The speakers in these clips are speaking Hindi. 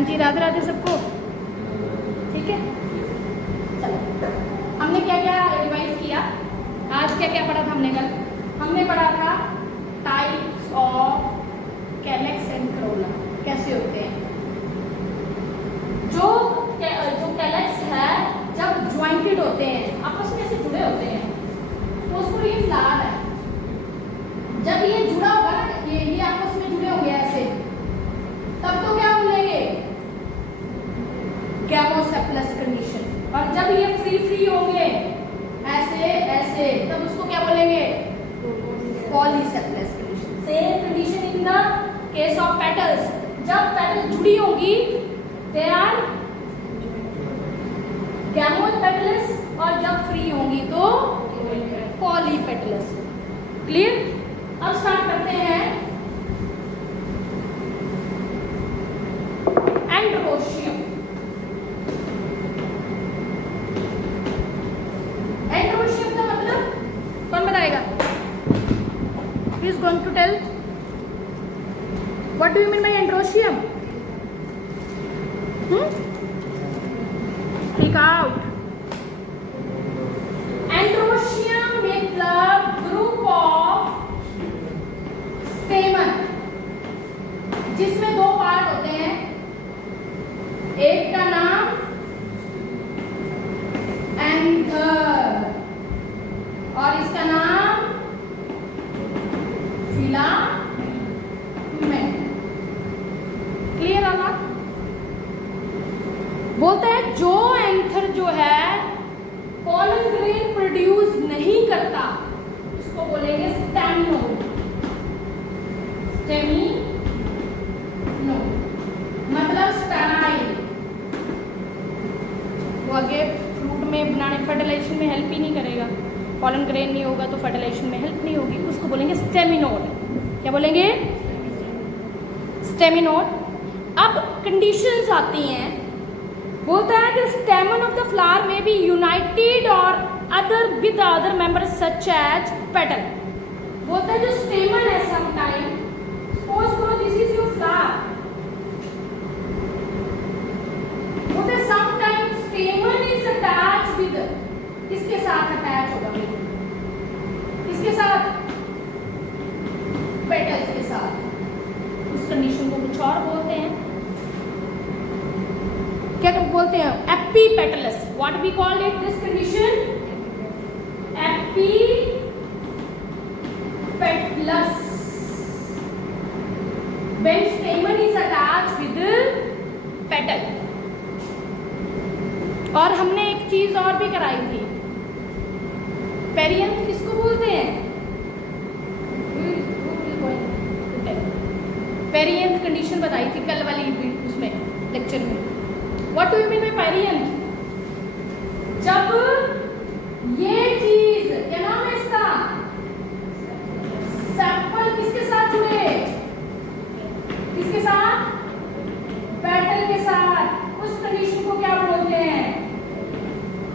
जी, राधे राधे सबको। ठीक है, चलो हमने क्या क्या रिवाइज किया आज, क्या क्या पढ़ा था हमने कल? हमने पढ़ा था types of calyx and Corolla, कैसे होते हैं। जो कैलेक्स है जब ज्वाइंटेड होते हैं, आपस में ऐसे जुड़े होते हैं, तो उसको ये फ्लावर है। जब ये जुड़ा होगा ना, ये आपस में जुड़े होंगे ऐसे, तब तो क्या बोलेंगे? गैमोसेप्लस कंडीशन। और जब ये फ्री फ्री होंगे ऐसे ऐसे, तब उसको क्या बोलेंगे? Polysepalous condition. Same condition in the case of petals. जब पेटल जुड़ी होंगी दे आर गैमोपेटलस, और जब फ्री होंगी तो पॉलीपेटलस। क्लियर? अब स्टार्ट करते हैं एंड्रोशियम। एंड्रोशियम का मतलब कौन बताएगा? Who is going to tell? What do you mean by androecium? Speak out. Androecium मतलब ग्रुप ऑफ स्टेमन जिसमें दो पार्ट होते हैं। एक का नाम एंथर और इसका नाम फिलामेंट। क्लियर है ना? बोलते हैं जो एंथर जो है पॉलन ग्रेन प्रोड्यूस नहीं करता, उसको बोलेंगे स्टेमिनोड। स्टेमिनोड मतलब स्टेराइल। वो आगे फ्रूट में बनाने, फर्टिलाइजेशन में हेल्प ही नहीं करेगा। पॉलन ग्रेन नहीं होगा तो फर्टिलाइजेशन में हेल्प नहीं होगी, उसको बोलेंगे स्टेमिनोड। क्या बोलेंगे? स्टेमिनोड। अब कंडीशंस आती हैं। बोलता है कि स्टेमन ऑफ द फ्लावर में बी यूनाइटेड और other with other members such as petal. बोलता है जो स्टेमन है, सम टाइम सपोज करो दिस इज योर फ्लावर, बोलते हैं some time stamen is attach with, इसके साथ अटैच होगा, इसके साथ पेटल्स के साथ। उस कंडीशन को कुछ और बोलते हैं, क्या बोलते हैं? Epipetalous. What we call it this condition? Epipetalous. When stamen is attached with petal. और हमने एक चीज और भी कराई थी, पेरियंथ किसको बोलते हैं? पेरियंथ कंडीशन बताई थी कल वाली उसमें लेक्चर में। What do you mean by perianth? जब ये चीज, क्या नाम है इसका? सेपल किसके साथ जुड़े? किसके साथ? पेटल के साथ। उस कंडीशन को क्या बोलते हैं?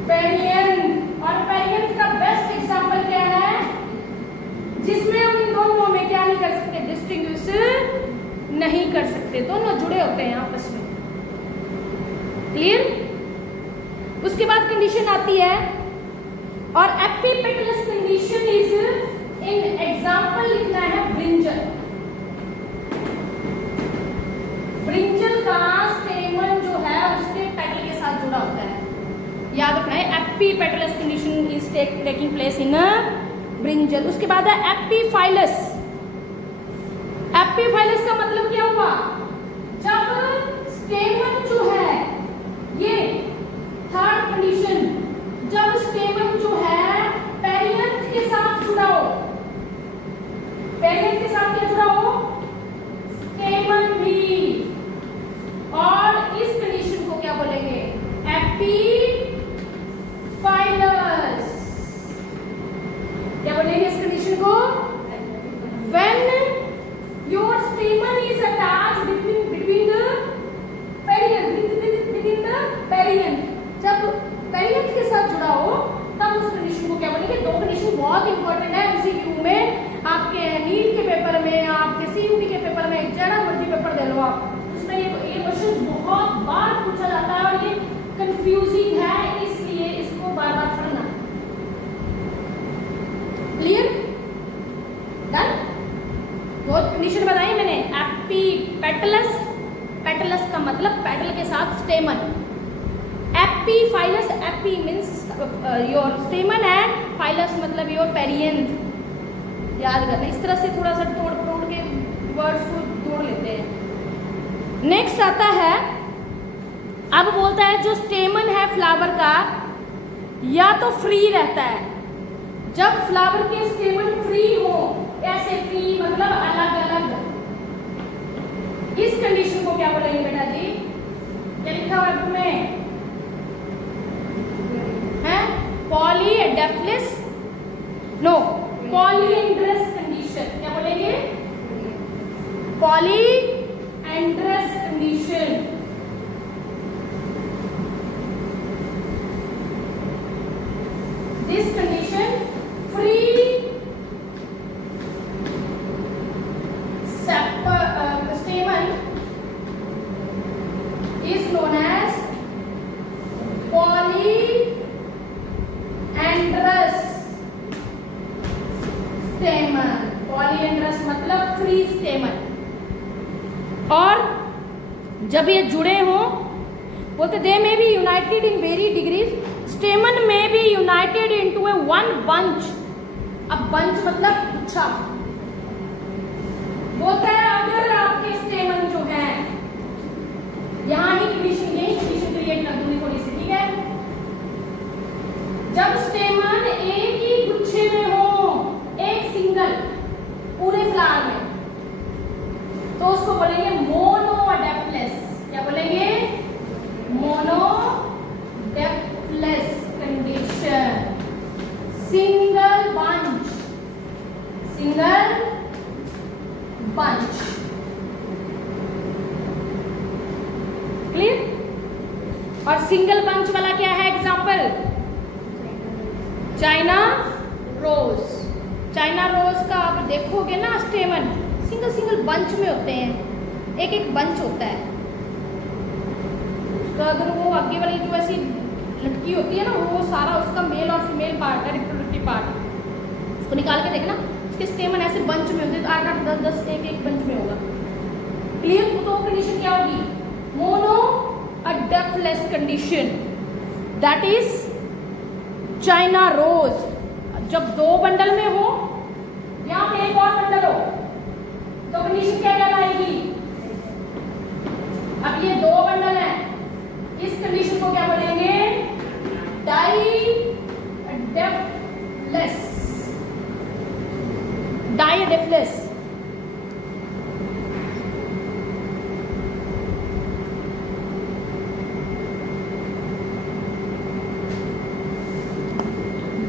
पेरियंथ। और पेरियंथ का बेस्ट एग्जांपल क्या है? जिसमें हम इन दोनों में क्या नहीं कर सकते? डिस्टिंग्विश नहीं कर सकते, दोनों जुड़े होते हैं आपस में। क्लियर? उसके बाद कंडीशन आती है और epipetalous condition is in example लिखना है ब्रिंजल। ब्रिंजल का स्टेमन जो है उसके पेटल के साथ जुड़ा होता है, याद रखना है। Epipetalous condition is taking place in brinjal. उसके बाद है एपीफाइलस। एपीफाइलस का मतलब क्या हुआ? जब स्टेमन जो है, ये थर्ड कंडीशन, जब स्टेमन जो है पेरियंथ के साथ जुड़ा हो, पेरियंथ के साथ क्या जुड़ा हो? स्टेमन भी। और इस कंडीशन को क्या बोलेंगे? एपीफाइलस। क्या बोलेंगे इस कंडीशन को? When your स्टेमन is petals, petals का मतलब पेटल के साथ स्टेमन। Epiphyllous, AP means your स्टेमन and files मतलब योर पेरियंथ। याद करना, इस तरह से थोड़ा सा तोड़ तोड़ के वर्ड्स को जोड़ लेते हैं। नेक्स्ट आता है, अब बोलता है जो स्टेमन है फ्लावर का या तो फ्री रहता है, जब फ्लावर के स्टेमन फ्री हो, ऐसे फ्री मतलब अलग अलग, इस कंडीशन को क्या बोलेंगे बेटा जी? क्या लिखा हुआ बुक में है? Polyadelphous, no, polyandrous condition. क्या बोलेंगे? Polyandrous condition. This condition free stamen is known as polyandrous stamen। polyandrous मतलब फ्री stamen। और जब ये जुड़े हों, बोलते they may be united in very degrees, stamen may be united into a one bunch। अब bunch मतलब गुच्छा। बोलता है अगर आपके स्टेमन जो है, यहां ही कंडीशन, यही कंडीशन क्रिएट कर दूंगी थोड़ी सी, ठीक है? जब स्टेमन एक ही गुच्छे में हो, एक सिंगल पूरे फ्लावर में, तो उसको बोलेंगे मोनोडेफ्लेस। क्या बोलेंगे? Monadelphous condition. Single bunch, single bunch. Clear? और सिंगल बंच वाला क्या है example? China rose. China rose का आप देखोगे ना स्टेमन सिंगल सिंगल बंच में होते हैं, एक एक बंच होता है उसका। अगर वो आगे वाली जो ऐसी लटकी होती है ना, वो सारा उसका मेल और फीमेल पार्ट है, रिप्रोडक्टिव पार्ट। उसको निकाल के देखना, उसके स्टेमन ऐसे बंच में होते हैं, तो 8-8, 10-10 एक बंच में होगा। क्लियर? तो कंडीशन क्या होगी? Monadelphous condition, that is China rose. जब दो बंडल में हो या एक और बंडल हो, तो कंडीशन क्या कहलाएगी? अब ये दो बंडल है, इस कंडीशन को क्या बोलेंगे? डाइडेफ्लेस। डाइडेफ्लेस।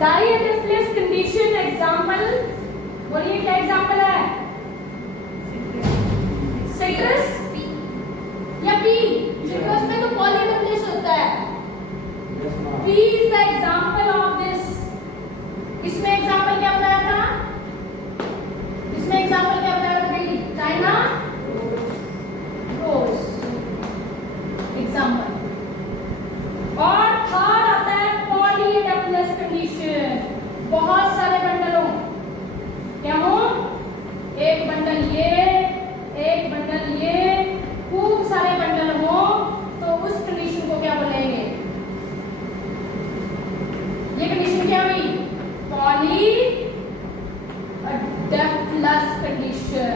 डाइडेफ्लेस कंडीशन एग्जांपल बोलिए, क्या एग्जांपल है? सिट्रस या पी? सिट्रस में तो पॉलीडेफ्लेस होता है। Pea is the example of this. इसमें एग्जांपल क्या बताया था? इसमें एग्जांपल क्या बताया था भाई? China rose example. और थर्ड आता है पॉलीडेफ्लेस कंडीशन। बहुत सारे बंडलों, क्या हो? एक बंडल ये, एक बंडल ये, खूब सारे बंडल हो, तो उस कंडीशन को क्या बोलेंगे? ये कंडीशन क्या हुई? पॉलीडेफ्लेस कंडीशन।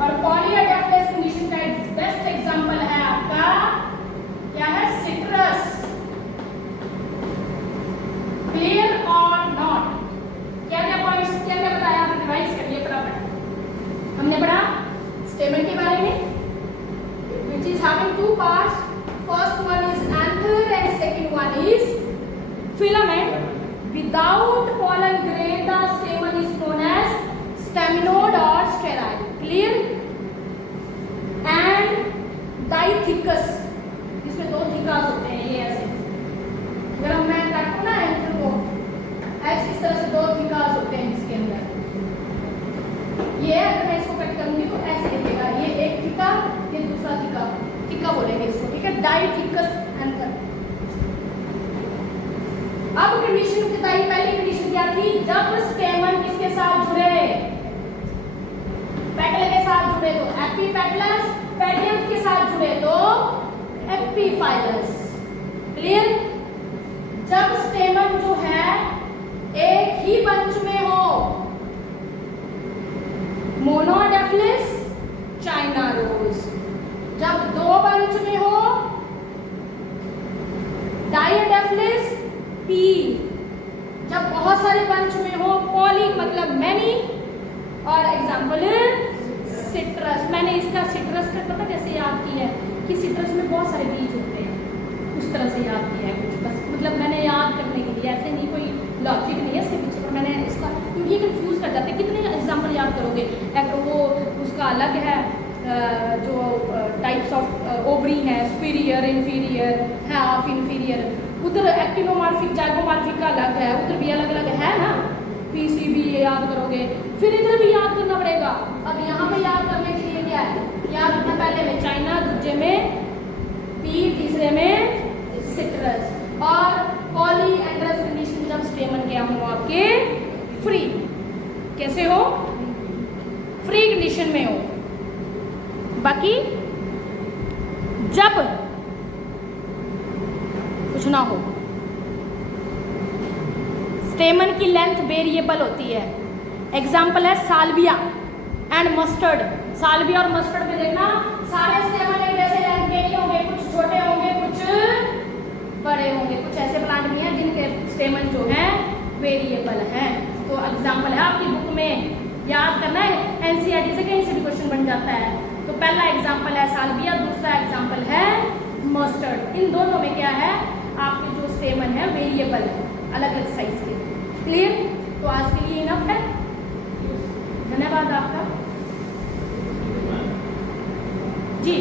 और पॉलीडेफ्लेस कंडीशन का बेस्ट एग्जांपल है आपका क्या है? सिट्रस। क्लियर और नॉट? क्या क्या पॉइंट्स, क्या क्या बताया आपने? रिवाइज करिए फटाफट। हमने पढ़ा स्टेमन के बारे में, which is having two parts. First one is anther and second one is filament. Without pollen grain, the stamen is known as staminode or sterile. Clear? And diathecus. इसमें दो थिकास होते हैं, ये ऐसे। अगर मैं काटूं ना एंथर को, ऐसे इस तरह से दो थिकास होते हैं इसके अंदर। ये अगर मैं इसको कट करूंगी तो ऐसे दिखेगा, ये एक थिका, ये दूसरा थिका, थिका बोलेंगे इसको, ठीक है? डाइथिकस एंथर। अब कंडीशन बताइए, पहली कंडीशन क्या थी? जब स्टेमन किसके साथ जुड़े? पेटल के साथ जुड़े, तो एपीपेटलस, फाइलस। क्लियर? जब स्टेमन जो है एक ही बंच में हो, मोनोडेफ्लिस, चाइना रोज। जब दो बंच में हो, डायोडेफ्लिस, पी। जब बहुत सारे बंच में हो, पॉली मतलब मैनी। और एग्जाम्पल सिट्रस। मैंने इसका सिट्रस का पता कैसे याद किया है कि सिट्रस में बहुत सारे बीज होते हैं, उस तरह से याद किया है कुछ, बस मतलब मैंने याद करने के लिए, ऐसे नहीं कोई लॉजिक नहीं है इसके पीछे, पर मैंने इसका, क्योंकि ये कंफ्यूज कर जाते हैं। कितने एग्जाम्पल याद करोगे? वो उसका अलग है, जो टाइप्स ऑफ ओवरी है, सुपीरियर, इंफीरियर, हाफ इंफीरियर। उधर एक्टिनोमॉर्फिक, जाइगोमॉर्फिक का अलग है, उधर भी अलग अलग है ना। पीसीबी ये याद करोगे, फिर इधर भी याद करना पड़ेगा। अब यहाँ पे याद करने के लिए क्या है? याद रखना, पहले में चाइना, दूसरे में पी, तीसरे में सिट्रस। और पॉली एंड्रस कंडीशन जब स्टेमन क्या हो आपके फ्री, कैसे हो? फ्री कंडीशन में हो। बाकी जब कुछ ना हो, स्टेमन की लेंथ वेरिएबल होती है। एग्जाम्पल है साल्विया एंड मस्टर्ड। साल्विया और मस्टर्ड में देखना सारे स्टेमन एक जैसे लेंथ के नहीं होंगे, कुछ छोटे होंगे, कुछ बड़े होंगे। कुछ ऐसे प्लांट भी हैं जिनके स्टेमन जो हैं वेरिएबल हैं। तो एग्जाम्पल है आपकी बुक में, याद करना है, एनसीईआरटी से कहीं से भी क्वेश्चन बन जाता है। तो पहला एग्जाम्पल है साल्विया, दूसरा एग्जाम्पल है मस्टर्ड। इन दोनों में क्या है? आपके जो स्टेमन है वेरिएबल है, अलग अलग साइज के। क्लियर? तो आज के लिए इनफ है। धन्यवाद आपका जी।